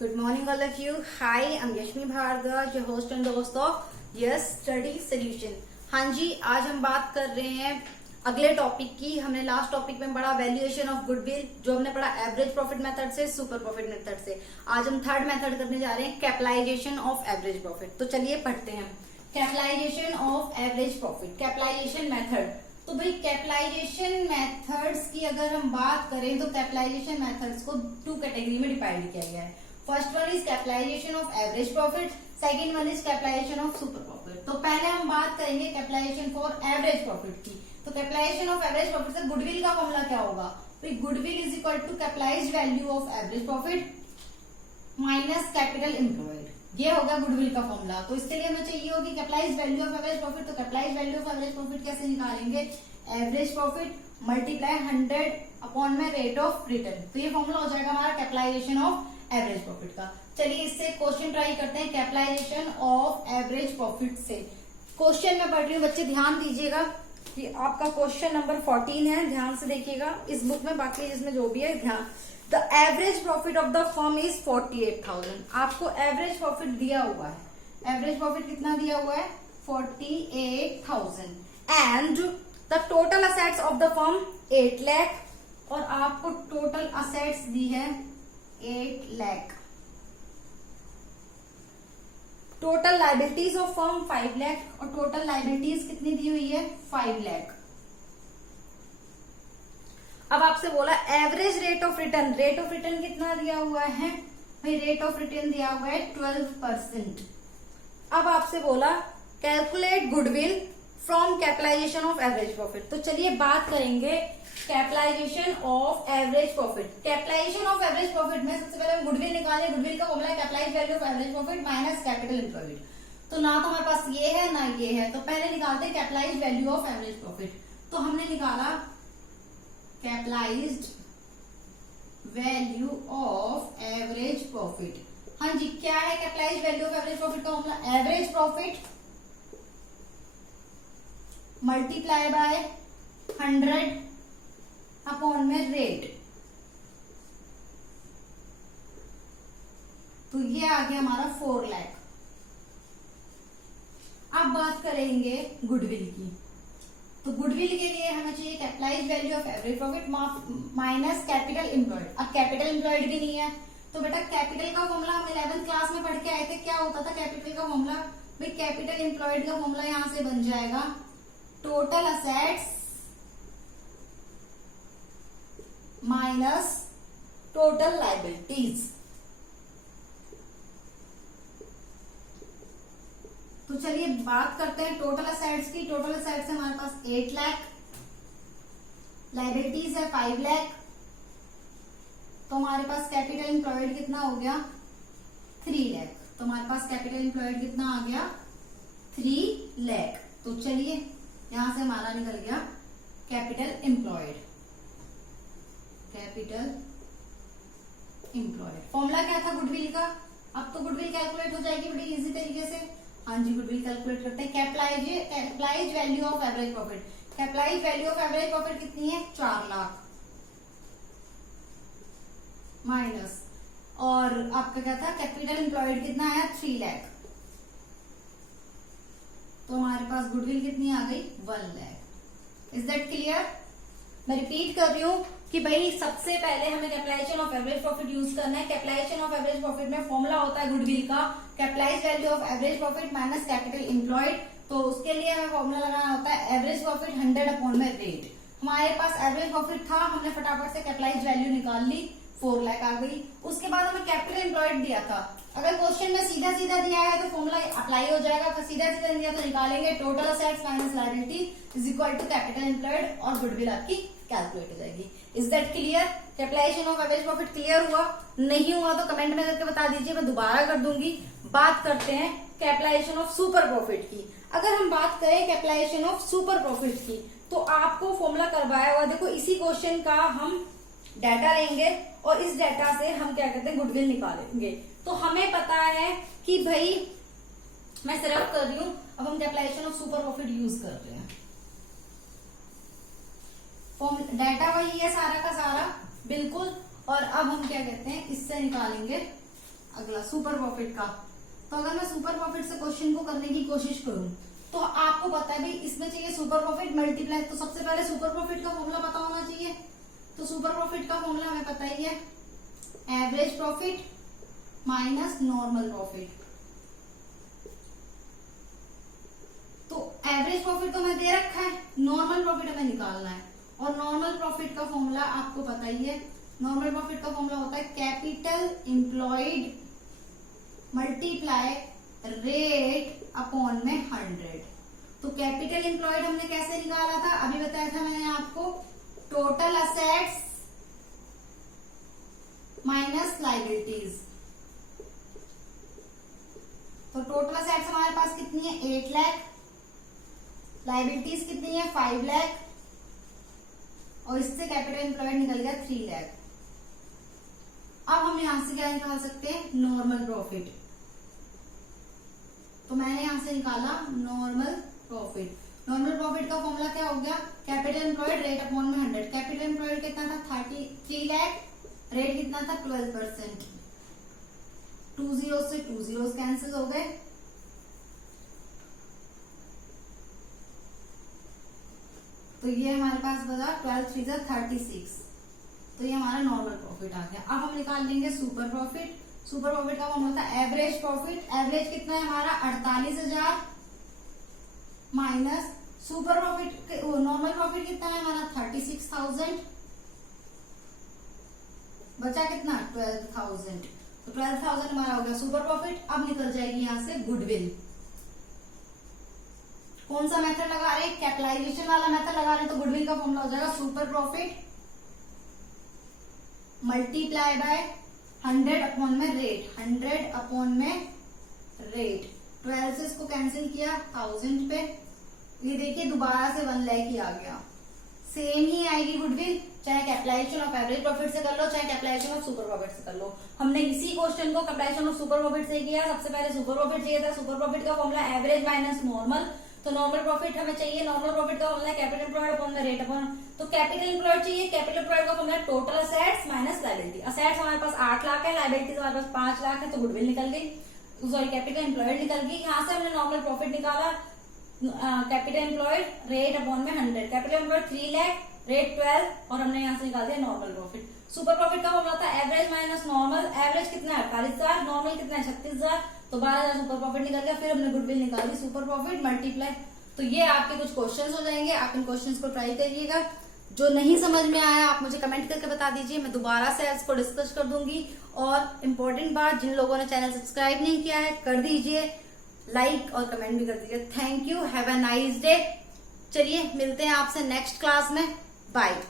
Good morning, all of you. Hi, I'm Yashmi Bhargava, your host and the host of Yes Study Solution. हाँ जी, आज हम बात कर रहे हैं अगले टॉपिक की। हमने लास्ट टॉपिक में पढ़ा वैल्यूएशन ऑफ गुडविल, जो हमने पढ़ा एवरेज प्रॉफिट मेथड से, सुपर प्रॉफिट मेथड से। आज हम थर्ड मेथड करने जा रहे हैं, कैपिटलाइजेशन ऑफ एवरेज प्रॉफिट। तो चलिए पढ़ते हैं capitalisation of average profit, capitalisation method. तो भाई कैपिटलाइजेशन मेथड्स की अगर हम बात करें तो कैपिटलाइजेशन मेथड्स को टू कैटेगरी में डिवाइड किया गया है। First one is capitalisation of average profit, second one is capitalisation of super profit. तो पहले हम बात करेंगे कैपिटलाइजेशन फॉर एवरेज प्रॉफिट की। तो कैपिटलाइजेशन ऑफ एवरेज प्रॉफिट से गुडविल का फॉर्मूला क्या होगा? तो goodwill is equal to capitalised value of average profit minus capital employed. ये होगा गुडविल का फॉर्मूला। तो इसके लिए हमें चाहिए होगी capitalised value of average profit. तो capitalised value of average profit कैसे निकालेंगे? एवरेज प्रॉफिट मल्टीप्लाई 100 अपॉन में रेट ऑफ रिटर्न। तो ये फॉर्मूला हो जाएगा हमारा कैपिटलाइजेशन ऑफ एवरेज प्रॉफिट का। चलिए इससे क्वेश्चन ट्राई करते हैं कैपिटलाइजेशन ऑफ एवरेज प्रॉफिट से। क्वेश्चन में पढ़ रही हूँ, बच्चे ध्यान दीजिएगा कि आपका क्वेश्चन नंबर 14 है, ध्यान से देखिएगा इस बुक में, बाकी जिसमें जो भी है ध्यान। The average profit of the firm is 48,000। आपको एवरेज प्रॉफिट दिया हुआ है। एवरेज प्रॉफिट कितना दिया हुआ है? 48,000। And the total assets of the firm 8 lakh, और आपको टोटल असेट्स दी है 8 lakh. Total liabilities of firm 5 lakh, और टोटल लाइबिलिटीज कितनी दी हुई है? 5 लाख। अब आपसे बोला average rate of return. Rate of return कितना दिया हुआ है भाई? रेट ऑफ रिटर्न दिया हुआ है 12%। अब आपसे बोला calculate goodwill from capitalisation of average profit. तो चलिए बात करेंगे capitalisation of average profit. Capitalisation of average profit में सबसे पहले हम गुडविल निकालें। गुडविल का फॉर्मूला है capitalised value of average profit minus capital employed. तो ना तो हमारे पास ये है ना ये है, तो पहले निकालते हैं capitalised value of average profit. तो हमने निकाला capitalised value of average profit. हाँ जी, क्या है capitalised value of average profit का formula? Average profit multiply by 100 upon में रेट। तो ये आ गया हमारा 4 लाख। अब बात करेंगे गुडविल की। तो गुडविल के लिए हमें चाहिए capitalised value of average profit minus capital employed. अब कैपिटल एम्प्लॉयड भी नहीं है, तो बेटा कैपिटल का फॉर्मूला हम 11th क्लास में पढ़ के आए थे। क्या होता था कैपिटल का फॉर्मूला? भाई कैपिटल एम्प्लॉयड का फॉर्मूला यहां से बन जाएगा total assets minus total liabilities. तो चलिए बात करते हैं टोटल असेट्स की। टोटल असेट्स है हमारे पास 8 लाख, लाइबिलिटीज है 5 लाख। तो हमारे पास कैपिटल एम्प्लॉयड कितना हो गया? 3 लाख। तो हमारे पास कैपिटल एम्प्लॉयड कितना आ गया? 3 लाख। तो चलिए यहां से हमारा निकल गया capital employed. Capital employed formula क्या था गुडविल का? अब तो गुडविल कैलकुलेट हो जाएगी बड़ी इजी तरीके से। हाँ जी, गुडविल कैलकुलेट करते हैं। Capitalised value of average profit. Capitalised value of average profit कितनी है? 4 लाख माइनस, और आपका क्या था? कैपिटल एम्प्लॉयड कितना आया? 3 लाख। तो हमारे पास गुडविल कितनी आ गई? 1 लाख। Is that clear? मैं रिपीट कर रही हूँ कि भाई सबसे पहले हमें capitalisation of average profit use करना है। कैपिटलाइजेशन ऑफ एवरेज प्रॉफिट में फॉर्मूला होता है गुडविल का capitalised value of average profit minus capital employed. तो उसके लिए हमें फॉर्मूला लगाना होता है एवरेज प्रॉफिट 100 अपॉन में रेट। हमारे पास एवरेज प्रॉफिट था, हमने फटाफट से कैपिटलाइज्ड वैल्यू निकाल ली, 4 लाख आ गई। उसके बाद हमें कैपिटल एम्प्लॉयड दिया था। अगर क्वेश्चन में सीधा सीधा दिया है तो फॉर्मूला अप्लाई हो जाएगा। अगर सीधा सीधा दिया तो निकालेंगे total assets minus liability is equal to capital employed, और गुडविल आपकी कैलकुलेट हो जाएगी। Is that clear? Capitalisation of average profit clear हुआ? नहीं हुआ तो कमेंट में करके बता दीजिए, मैं दोबारा कर दूंगी। बात करते हैं कैपिटलाइजेशन ऑफ सुपर प्रॉफिट की। अगर हम बात करें कैपिटलाइजेशन ऑफ सुपर प्रॉफिट की, तो आपको फॉर्मूला करवाया हुआ, देखो इसी क्वेश्चन का हम डाटा लेंगे और इस डाटा से हम क्या कहते हैं गुडविल निकालेंगे। तो हमें पता है कि भाई मैं सिर्फ कर रही हूं, अब हम capitalisation of super profit use कर रहे हैं। डाटा वही है सारा का सारा बिल्कुल। और अब हम क्या कहते हैं, इससे निकालेंगे अगला सुपर प्रॉफिट का। तो अगर मैं सुपर प्रॉफिट से क्वेश्चन को करने की कोशिश करूं तो आपको पता है भाई इसमें चाहिए सुपर प्रॉफिट मल्टीप्लाई, तो सबसे पहले सुपर प्रॉफिट का फॉर्मूला पता होना चाहिए। तो सुपर प्रॉफिट का फॉर्मूला हमें पता ही है, average profit minus normal profit. तो एवरेज प्रॉफिट तो हमें दे रखा है, नॉर्मल प्रॉफिट हमें निकालना है। और नॉर्मल प्रॉफिट का फॉर्मूला आपको पता ही है, नॉर्मल प्रॉफिट का फॉर्मूला होता है capital employed multiply rate upon में 100। तो कैपिटल एम्प्लॉयड हमने कैसे निकाला था, अभी बताया था मैंने आपको, टोटल असेट्स माइनस लाइबिलिटीज। तो टोटल असेट्स हमारे पास कितनी है 8 लाख, लाइबिलिटीज कितनी है 5 लाख, और इससे कैपिटल एम्प्लॉयड निकल गया 3 लाख। अब हम यहां से क्या निकाल सकते हैं, नॉर्मल प्रॉफिट। तो मैंने यहां से निकाला नॉर्मल प्रॉफिट। नॉर्मल प्रॉफिट का फॉर्मूला क्या हो गया, कैपिटल एम्प्लॉयड रेट अपॉन में 100। कैपिटल एम्प्लॉयड कितना था 3 लाख, रेट कितना था 12%। 2 जीरो से 2 जीरो कैंसिल हो गए। तो ये हमारे पास बचा 12 3 36। तो ये हमारा नॉर्मल प्रॉफिट आ गया। अब हम निकाल लेंगे सुपर प्रॉफिट। सुपर प्रॉफिट का फॉर्मूला था एवरेज प्रॉफिट। एवरेज कितना है हमारा 48,000 minus super profit, normal profit कितना है हमारा 36,000, बचा कितना 12,000। तो 12,000 हमारा हो गया सुपर प्रॉफिट। अब निकल जाएगी यहां से गुडविल। कौन सा मेथड लगा रहे हैं, कैपिटलाइजेशन वाला मेथड लगा रहे हैं। तो गुडविल का फॉर्मूला हो जाएगा super profit multiply by 100 upon में रेट, 100 अपॉन में रेट। 12 से इसको कैंसिल किया 1000 पे, ये देखिए दोबारा से 1 लाख ही आ गया। सेम ही आएगी गुडविल, चाहे कैपिटलाइजेशन ऑफ एवरेज प्रॉफिट से कर लो, चाहे कैपिटलाइजेशन ऑफ सुपर प्रॉफिट से कर लो। हमने इसी क्वेश्चन को कैपिटलाइजेशन ऑफ सुपर प्रॉफिट से किया। सबसे पहले सुपर प्रॉफिट चाहिए था। सुपर प्रॉफिट का फॉर्मूला एवरेज माइनस नॉर्मल। तो नॉर्मल प्रॉफिट हमें चाहिए, नॉर्मल प्रॉफिट का फॉर्मूला कैपिटल एम्प्लॉयड अपॉन में रेट अपॉन। तो कैपिटल एम्प्लॉयड चाहिए, कैपिटल एम्प्लॉयड का formula total assets minus liability. Assets हमारे पास 8 लाख है, लायबिलिटीज हमारे पास 5 लाख है, तो गुडविल निकल गई, सॉरी कैपिटल एम्प्लॉयड निकल गई। यहाँ से हमने नॉर्मल प्रॉफिट निकाला, कैपिटल एम्प्लॉयड रेट अपॉन में 100। कैपिटल एम्प्लॉयड 3 लाख, रेट 12, और हमने यहाँ से निकाल दिया नॉर्मल प्रॉफिट। सुपर प्रॉफिट का फॉर्मूला था एवरेज माइनस नॉर्मल। एवरेज कितना है 48,000, नॉर्मल कितना है 36,000, तो 12,000 सुपर प्रॉफिट निकल गया। फिर हमने गुडविल निकाल दी, सुपर प्रॉफिट मल्टीप्लाई। तो ये आपके कुछ क्वेश्चंस हो जाएंगे, आप इन क्वेश्चंस को ट्राई करिएगा। जो नहीं समझ में आया आप मुझे कमेंट करके बता दीजिए, मैं दोबारा से इसको डिस्कस कर दूंगी। और इम्पोर्टेंट बात, जिन लोगों ने चैनल सब्सक्राइब नहीं किया है कर दीजिए, लाइक और कमेंट भी कर दीजिए। Thank you, have a nice day. चलिए मिलते हैं आपसे नेक्स्ट क्लास में, बाय।